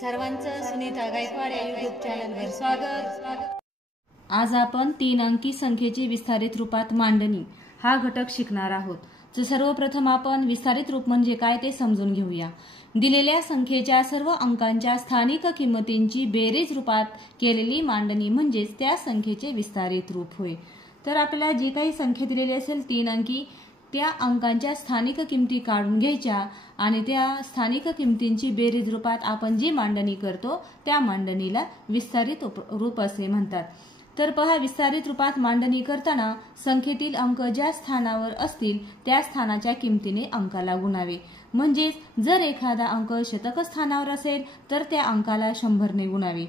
सर्वांचं सुनीता गायकवाड या युट्यूब चॅनलवर स्वागत। आज आपण 3 अंकी संख्येची विस्तारित रूपात मांडणी हा घटक शिकणार आहोत। तर सर्वप्रथम आपण विस्तारित रूप म्हणजे काय ते समजून घेऊया। दिलेल्या संख्येच्या सर्व अंकांच्या स्थानिक किंमतींची बेरीज रूपात केलेली मांडणी म्हणजेच त्या संख्येचे विस्तारित रूप होय। तर आपल्याला जी काही संख्या दिलेली असेल 3 अंकी त्या अंकांच्या स्थानिक किमती काढून घ्यायच्या आणि त्या स्थानिक किमतींची बेरीज रूपात आपण जी मांडणी करतो त्या मांडणीला विस्तारित रूप असे म्हणतात। तर पहा, विस्तारित रूपात मांडणी करताना संख्येतील अंक ज्या स्थानावर असतील त्या स्थानाच्या किमतीने अंकाला गुणावे। म्हणजेच जर एखादा अंक शतक स्थानावर असेल तर त्या अंकाला 100 ने गुणावे,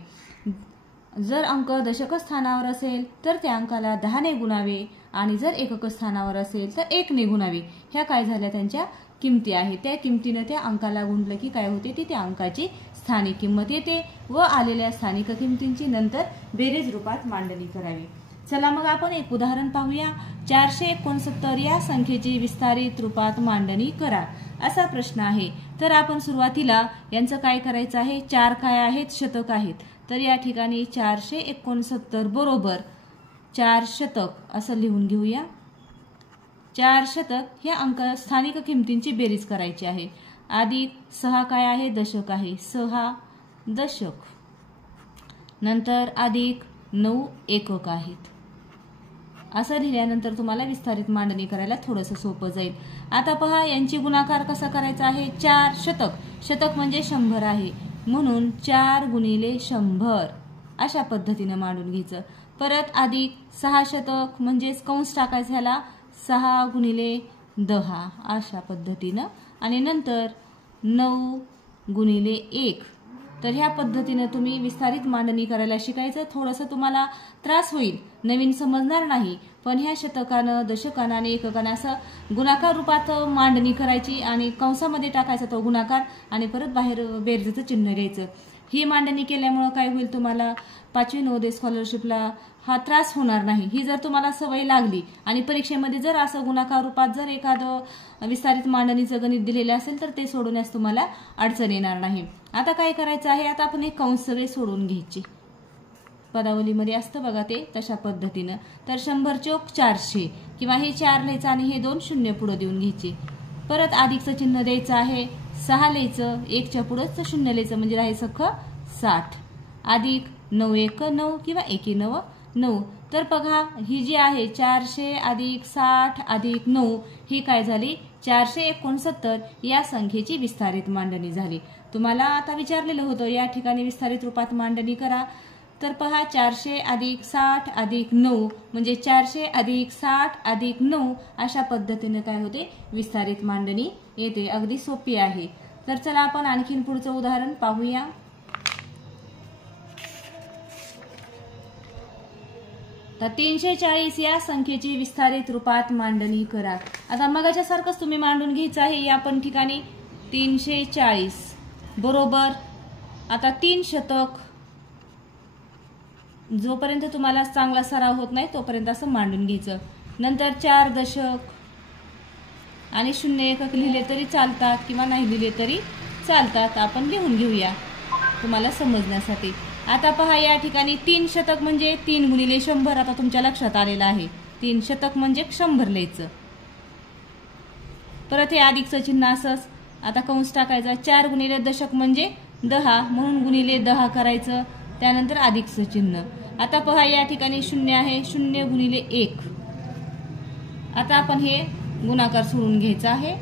जर अंक दशक स्थानावर असेल तर त्या अंकाला 10 ने गुणावे आणि जर एकक स्थानावर असेल तर 1 ने गुणावे। ह्या काय झाल्या त्यांच्या किमती आहेत, त्या किमतीने त्या अंकाला गुणलं की काय होते ती त्या अंकाची स्थानिक किंमत येते व आलेल्या स्थानिक किमतींची नंतर बेरीज रूपात मांडणी करावी। चला मग आपण एक उदाहरण पाहूया। 469 या संख्येची विस्तारित रूपात मांडणी करा असा प्रश्न आहे। तर आपण सुरुवातीला यांचं काय करायचं आहे, 4 काय आहेत, शतक आहेत। तर या ठिकाणी 469 बरोबर 4 शतक असं लिहून घेऊया। 4 शतक ह्या अंक स्थानिक किमतींची बेरीज करायची आहे। अधिक 6 काय आहे, दशक आहे, 6 दशक, नंतर अधिक 9 एकक आहेत। असं लिहिल्यानंतर तुम्हाला विस्तारित मांडणी करायला थोडंसं सोपं जाईल। आता पहा, यांची गुणाकार कसा करायचा आहे। 4 शतक, शतक म्हणजे 100 आहे, म्हणून 4 गुणिले 100 अशा पद्धतीने मांडून घ्यायचं। परत अधिक 6 शतक म्हणजेच कंस टाकायचा ह्याला 6 गुणिले 10 अशा पद्धतीनं आणि नंतर 9 गुणिले 1। तर ह्या पद्धतीने तुम्ही विस्तारित मांडणी करायला शिकायचं। थोडंसं तुम्हाला त्रास होईल, नवीन समजणार नाही, पण ह्या शतकानं दशकानं आणि एककानं असं गुणाकार रूपात मांडणी करायची आणि कंसामध्ये टाकायचा तो गुणाकार आणि परत बाहेर बेरजेचं चिन्ह द्यायचं। ही मांडणी केल्यामुळे काय होईल, तुम्हाला 5वी नवोदय स्कॉलरशिपला हा त्रास होणार नाही। ही जर तुम्हाला सवय लागली आणि परीक्षेमध्ये जर असं गुणाकार रूपात जर एखादं विस्तारित मांडणीचं गणित दिलेलं असेल तर ते सोडवण्यास तुम्हाला अडचण येणार नाही। आता काय करायचं आहे, आता आपण हे कंस सगळे सोडून घ्यायचे, पदावलीमध्ये असतं बघा ते तशा पद्धतीनं। तर 100 चौक 400 किंवा हे 4 लिहायचं आणि हे 2 शून्य पुढे देऊन घ्यायचे। परत अधिकचं चिन्ह द्यायचं आहे, 6 लिहायचं, 1च्या पुढेच 0 लिहायचं म्हणजे राहायचं 60 अधिक 9 एक 9 किंवा 1 9 9। तर बघा ही जी आहे 400 अधिक 60 अधिक 9 ही काय झाली, 469 या संख्येची विस्तारित मांडणी झाली। तुम्हाला आता विचारलेलं होतं या ठिकाणी विस्तारित रूपात मांडणी करा। तर पहा, 400 अधिक 60 अधिक 9 म्हणजे 400 अधिक 60 अधिक 9 अशा पद्धतीने काय होते, विस्तारित मांडणी येते। अगदी सोपी आहे। तर चला आपण आणखीन पुढचं उदाहरण पाहूया। तर 340 या संख्येची विस्तारित रूपात मांडणी करा। आता मगाच्या सारखंच तुम्ही मांडून घ्यायचं आहे। या पण ठिकाणी 340 बरोबर आता 3 शतक, जोपर्यंत तुम्हाला चांगला सराव होत नाही तोपर्यंत असं मांडून घ्यायचं। नंतर 4 दशक आणि 0 एकक लिहिले तरी चालतात किंवा नाही लिहिले तरी चालतात, आपण लिहून घेऊया तुम्हाला समजण्यासाठी। आता पहा, या ठिकाणी 3 शतक म्हणजे 3 गुणिले 100 आता तुमच्या लक्षात आलेलं आहे। 3 शतक म्हणजे 100 लिहायचं। परत हे अधिकचं चिन्ह असंच, आता कंस टाकायचा, 4 गुणिले दशक म्हणजे 10 म्हणून गुणिले 10 करायचं, त्यानंतर अधिकचं चिन्ह। आता पहा या ठिकाणी 0 आहे, 0 गुणिले 1। आता आपण हे गुणाकार सोडून घ्यायचा आहे।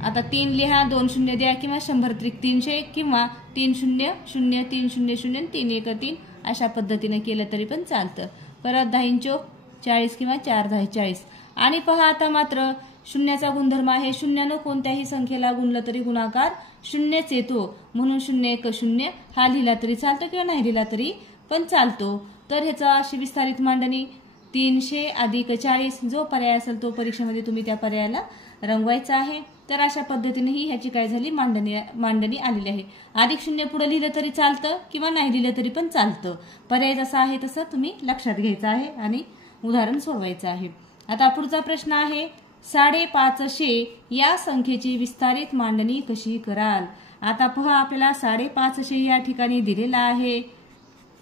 आता 3 लिहा, 2 शून्य द्या किंवा 100 त्रिक 300 किंवा 3 0 0 3 0 0 3 1 3 अशा पद्धतीने केलं तरी पण चालतं। परत 10 चौक 40 किंवा 4 10 40। आणि पहा आता मात्र शून्याचा गुणधर्म आहे, शून्यानं कोणत्याही संख्येला गुणलं तरी गुणाकार 0च येतो, म्हणून 0 1 0 हा लिहिला तरी चालतो किंवा नाही लिहिला तरी पण चालतो। तर ह्याचा अशी विस्तारित मांडणी 300 अधिक 40 जो पर्याय असेल तो परीक्षेमध्ये तुम्ही त्या पर्यायाला रंगवायचा आहे। तर अशा पद्धतीने ही ह्याची काय झाली मांडणी आलेली आहे। अधिक 0 पुढे लिहिलं तरी चालतं किंवा नाही लिहिलं तरी पण चालतं, पर्याय जसा आहे तसं तुम्ही लक्षात घ्यायचं आहे आणि उदाहरण सोडवायचं आहे। आता पुढचा प्रश्न आहे, 550 या संख्येची विस्तारित मांडणी कशी कराल। आता पहा आपल्याला 5.5 असे या ठिकाणी दिलेला आहे,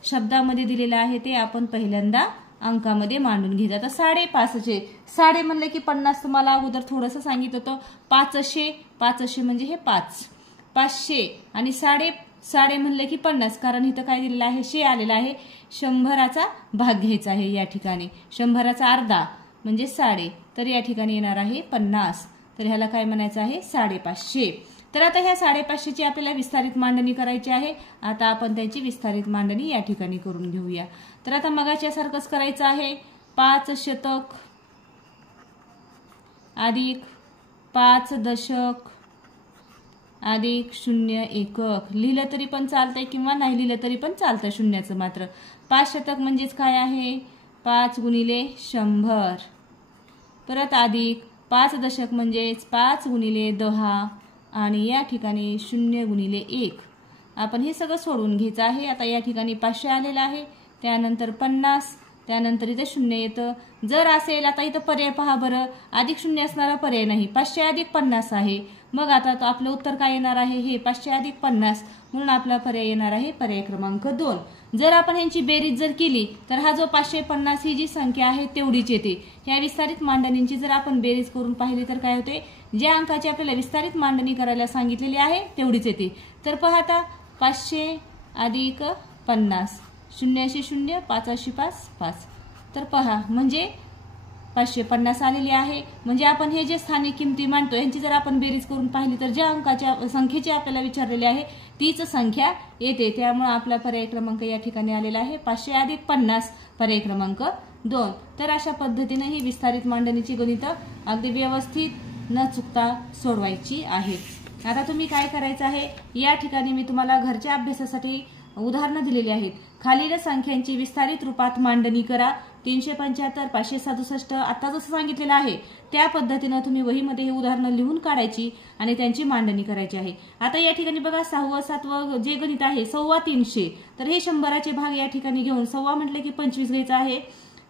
शब्दामध्ये दिलेला आहे, ते आपण पहिल्यांदा अंकामध्ये मांडून घ्यायचं. आता 5.5 साडे म्हणलं की 50, तुम्हाला अगोदर थोडंसं सांगितलं होतं. 500 म्हणजे हे 500 आणि साडे म्हणलं की 50, कारण इथं काय दिलेलं आहे, शे आलेला आहे. 100चा भाग घ्यायचा आहे या ठिकाणी, 100चा अर्धा म्हणजे साडे, तर या ठिकाणी येणार आहे 50. तर ह्याला काय म्हणायचं आहे, 550. तर आता ह्या 550ची आपल्याला विस्तारित मांडणी करायची आहे. आता आपण त्याची विस्तारित मांडणी या ठिकाणी करून घेऊया. तर आता मगाच्या सारखंच करायचं आहे. 5 शतक अधिक 5 दशक अधिक 0 एकक. लिहिलं तरी पण चालतंय किंवा नाही लिहिलं तरी पण चालतंय शून्याचं मात्र. 5 शतक म्हणजेच काय आहे, 5 गुणिले 100. परत अधिक 5 दशक म्हणजेच 5 गुणिले 10 आणि या ठिकाणी 0 गुणिले 1. आपण हे सगळं सोडून घ्यायचं आहे. आता या ठिकाणी 500 आलेला आहे, त्यानंतर 50, त्यानंतर इथं 0 येतं. जर असेल, आता इथं पर्याय पहा बरं, अधिक 0 असणारा पर्याय नाही, 500 अधिक 50 आहे. मग आता आपलं उत्तर काय येणार आहे, हे 500 अधिक 50, म्हणून आपला पर्याय येणार आहे पर्याय क्रमांक 2. जर आपण यांची बेरीज जर केली तर हा जो 550 ही जी संख्या आहे तेवढीच येते. ह्या विस्तारित मांडणींची जर आपण बेरीज करून पाहिली तर काय होते, ज्या अंकाची आपल्याला विस्तारित मांडणी करायला सांगितलेली आहे तेवढीच येते. तर पहा आता 500 अधिक 50, 0 0, 5 5 5. तर पहा म्हणजे 550 आलेली आहे. म्हणजे आपण हे जे स्थानिक किमती मांडतो यांची जर आपण बेरीज करून पाहिली तर ज्या अंकाच्या संख्येची आपल्याला विचारलेली आहे तीच संख्या येते. त्यामुळे आपला पर्याय क्रमांक या ठिकाणी आलेला आहे 500 अधिक 50, पर्याय क्रमांक 2. तर अशा पद्धतीने ही विस्तारित मांडणीची गणितं अगदी व्यवस्थित न चुकता सोडवायची आहेत. आता तुम्ही काय करायचं आहे, या ठिकाणी मी तुम्हाला घरच्या अभ्यासासाठी उदाहरणं दिलेली आहेत. खालील संख्यांची विस्तारित रूपात मांडणी करा. 375, 567, आता जसं सांगितलेलं आहे त्या पद्धतीनं तुम्ही वहीमध्ये हे उदाहरणं लिहून काढायची आणि त्यांची मांडणी करायची आहे. आता या ठिकाणी बघा 6व 7व जे गणित आहे 350, तर हे 100चे भाग या ठिकाणी घेऊन 6 म्हटले की 25 घ्यायचं आहे.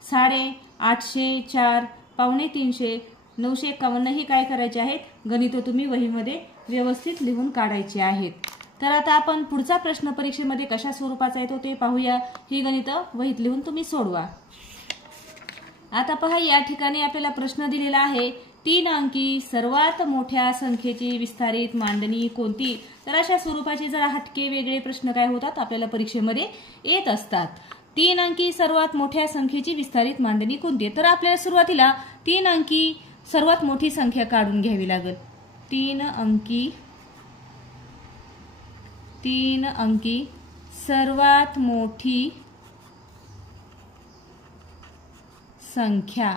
850, 4, पावणे 300, 951 ही काय करायचे आहेत, गणितं तुम्ही वहीमध्ये व्यवस्थित लिहून काढायची आहेत. तर आता आपण पुढचा प्रश्न परीक्षेमध्ये कशा स्वरूपाचा येतो ते पाहूया. ही गणितं वहीत लिहून तुम्ही सोडवा. आता पहा या ठिकाणी आपल्याला प्रश्न दिलेला आहे, 3 अंकी सर्वात मोठ्या संख्येची विस्तारित मांडणी कोणती. तर अशा स्वरूपाचे जरा हटके वेगळे प्रश्न काय होतात आपल्याला परीक्षेमध्ये येत असतात. 3 अंकी सर्वात मोठ्या संख्येची विस्तारित मांडणी कोणती. तर आपल्याला सुरुवातीला 3 अंकी सर्वात मोठी संख्या काढून घ्यावी लागेल. 3 अंकी सर्वात मोठी संख्या.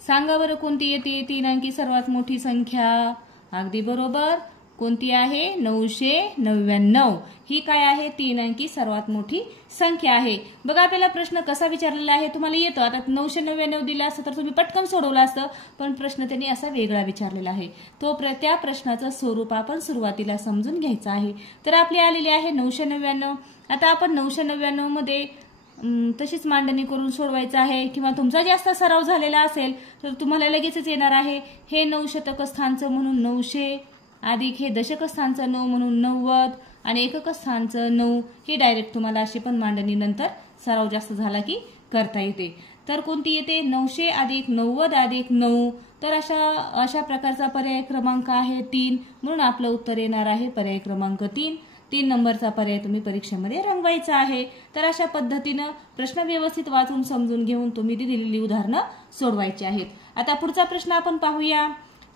सांगा बरं कोणती येते 3 अंकी सर्वात मोठी संख्या. अगदी बरोबर, कोणती आहे, 999. ही काय आहे, 3 अंकी सर्वात मोठी संख्या आहे. बघा आपल्याला प्रश्न कसा विचारलेला आहे तुम्हाला येतो. आता 999 दिला असतं तर तुम्ही पटकन सोडवलं असतं, पण प्रश्न त्यांनी असा वेगळा विचारलेला आहे. त्या प्रश्नाचं स्वरूप आपण सुरुवातीला समजून घ्यायचं आहे. तर आपली आलेली आहे 999. आता आपण 999 मध्ये तशीच मांडणी करून सोडवायचं आहे, किंवा तुमचा जास्त सराव झालेला असेल तर तुम्हाला लगेचच येणार आहे. हे 9 शतक स्थानचं म्हणून 900 अधिक हे दशक स्थानचं 9 म्हणून 90 आणि एकक स्थानचं 9. हे डायरेक्ट तुम्हाला अशी पण मांडणी नंतर सराव जास्त झाला की करता येते. तर कोणती येते, 900 अधिक 90 अधिक 9. तर अशा प्रकारचा पर्याय क्रमांक आहे 3, म्हणून आपलं उत्तर येणार आहे पर्याय क्रमांक 3. 3 नंबरचा पर्याय तुम्ही परीक्षेमध्ये रंगवायचा आहे. तर अशा पद्धतीनं प्रश्न व्यवस्थित वाचून समजून घेऊन तुम्ही दिलेली उदाहरणं सोडवायची आहेत. आता पुढचा प्रश्न आपण पाहूया.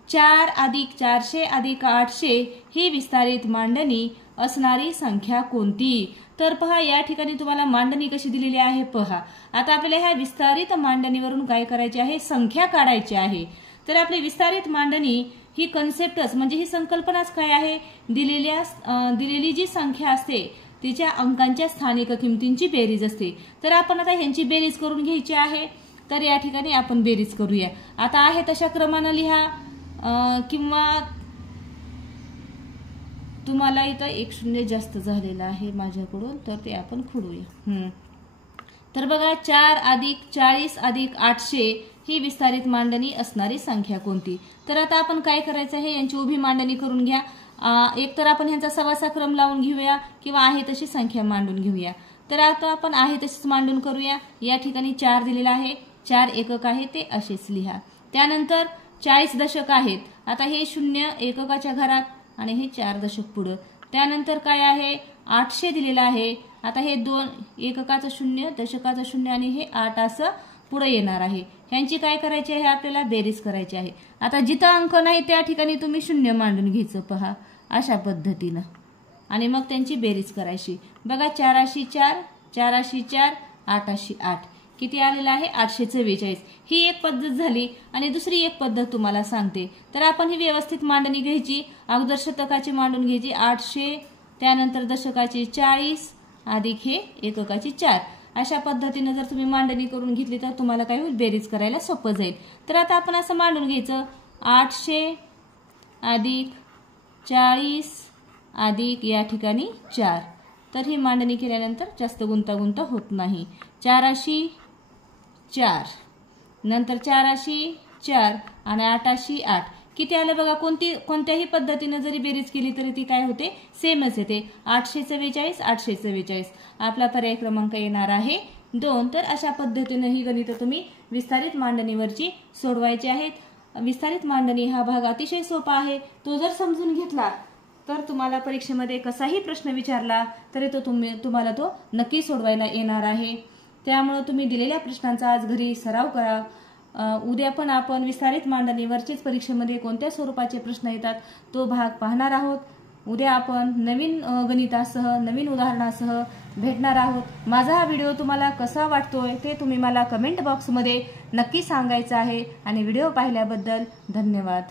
4 अधिक 400 अधिक 800 ही विस्तारित मांडणी असणारी संख्या कोणती. तर पहा या ठिकाणी तुम्हाला मांडणी कशी दिलेली आहे पहा. आता आपल्याला ह्या विस्तारित मांडणीवरून काय करायचे आहे, संख्या काढायची आहे. तर आपली विस्तारित मांडणी ही कन्सेप्टच म्हणजे ही संकल्पनाच काय आहे, दिलेली जी संख्या असते तिच्या अंकांच्या स्थानिक किमतींची बेरीज असते. तर आपण आता ह्यांची बेरीज करून घ्यायची आहे. तर या ठिकाणी आपण बेरीज करूया. आता आहे तशा क्रमानं लिहा, किंवा तुम्हाला इथं 1 शून्य जास्त झालेला आहे माझ्याकडून, तर ते आपण खोडूया. तर बघा 4 अधिक 40 अधिक 800 ही विस्तारित मांडणी असणारी संख्या कोणती. तर आता आपण काय करायचं आहे, यांची उभी मांडणी करून घ्या. एक तर आपण ह्यांचा सवासा क्रम लावून घेऊया किंवा आहे तशी संख्या मांडून घेऊया। तर आता आपण आहे तशीच मांडून करूया। या ठिकाणी 4 दिलेला आहे, 4 एकक आहे ते असेच लिहा। त्यानंतर 40 दशक आहेत। आता हे 0 एककाच्या घरात आणि हे 4 दशक पुढे। त्यानंतर काय आहे 800 दिलेला आहे। आता हे 2 एककाचं 0 दशकाचं 0 आणि हे 8 असं पुढे येणार आहे। ह्यांची काय करायची आहे आपल्याला बेरीज करायची आहे। आता जिथं अंक नाही त्या ठिकाणी तुम्ही 0 मांडून घ्यायचं पहा अशा पद्धतीनं आणि मग त्यांची बेरीज करायची। बघा 4×4 4×4 8×8 किती आलेलं आहे 844। ही एक पद्धत झाली आणि दुसरी एक पद्धत तुम्हाला सांगते। तर आपण ही व्यवस्थित मांडणी घ्यायची। अगोदर शतकाची मांडून घ्यायची 800, त्यानंतर दशकाची 40 अधिक हे एककाची 4। अशा पद्धतीने जर तुम्ही मांडणी करून घेतली तर तुम्हाला काय होईल बेरीज करायला सोपं जाईल। तर आता आपण असं मांडून घ्यायचं 800 अधिक 40 अधिक या ठिकाणी 4। तर ही मांडणी केल्यानंतर जास्त गुंतागुंत होत नाही। 4×4 नंतर 4×4 आणि 8×8 किती आलं बघा। कोणत्याही पद्धतीने जरी बेरीज केली तरी ती काय होते सेमच येते। 844 844 आपला पर्याय क्रमांक येणार आहे 2। तर अशा पद्धतीने ही गणित तुम्ही विस्तारित मांडणीवरची सोडवायची आहेत। विस्तारित मांडणी हा भाग अतिशय सोपा आहे। तो जर समजून घेतला तर तुम्हाला परीक्षेमध्ये कसाही प्रश्न विचारला तरी तुम्हाला तो नक्की सोडवायला येणार आहे। त्यामुळे तुम्ही दिलेल्या प्रश्नांचा आज घरी सराव करा। उद्या पण आपण विस्तारित मांडणीवरचेच परीक्षेमध्ये कोणत्या स्वरूपाचे प्रश्न येतात तो भाग पाहणार आहोत। उद्या आपण नवीन गणितासह नवीन उदाहरणासह भेटणार आहोत। माझा हा व्हिडिओ तुम्हाला कसा वाटतोय ते तुम्ही मला कमेंट बॉक्समध्ये नक्की सांगायचं आहे आणि व्हिडिओ पाहिल्याबद्दल धन्यवाद।